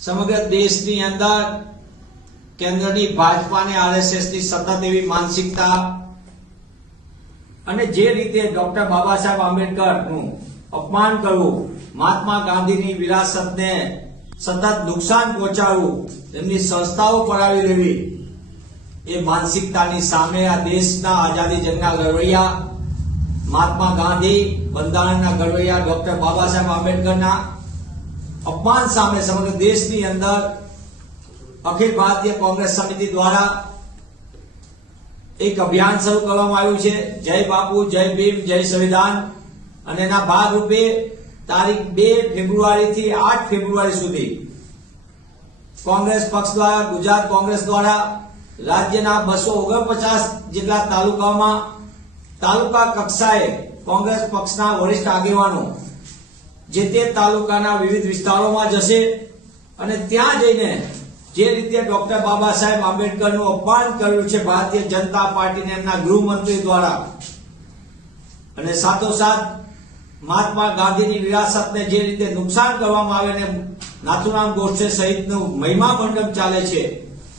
સમગ્ર દેશની અંદર કેન્દ્રની ભાજપા અને આરએસએસની સતત એવી માનસિકતા અને જે રીતે ડોક્ટર બાબા સાહેબ આંબેડકરનું અપમાન કરવું, મહાત્મા ગાંધીની વિરાસતને સતત નુકસાન પહોંચાડવું, એમની સંસ્થાઓ પડાવી લેવી, એ માનસિકતાની સામે આ દેશના આઝાદી જંગના લડવૈયા મહાત્મા ગાંધી, બંધારણના ઘડવૈયા ડોક્ટર બાબા સાહેબ આંબેડકરના અપમાન સામે સમગ્ર દેશની અંદર અખિલ ભારતીય કોંગ્રેસ સમિતિ દ્વારા એક અભિયાન શરૂ કરવામાં આવ્યું છે, જય બાપુ, જય ભીમ, જય સંવિધાન. અને એના ભાગરૂપે તારીખ 2 ફેબ્રુઆરીથી 8 ફેબ્રુઆરી સુધી કોંગ્રેસ પક્ષ દ્વારા, ગુજરાત કોંગ્રેસ દ્વારા રાજ્યના 249 જેટલા તાલુકામાં તાલુકા કક્ષાએ કોંગ્રેસ પક્ષના વરિષ્ઠ આગેવાનો જે તે તાલુકાના વિવિધ વિસ્તારોમાં જશે અને ત્યાં જઈને જે રીતે ડોક્ટર બાબા સાહેબ આંબેડકરનું અપમાન કર્યું છે ભારતીય જનતા પાર્ટીને એમના ગૃહમંત્રી દ્વારા, અને સાથોસાથ મહાત્મા ગાંધીની વિરાસતને જે રીતે નુકસાન કરવામાં આવે અને નાથુરામ ગોડસે સહિતનું મહિમા મંડપ ચાલે છે,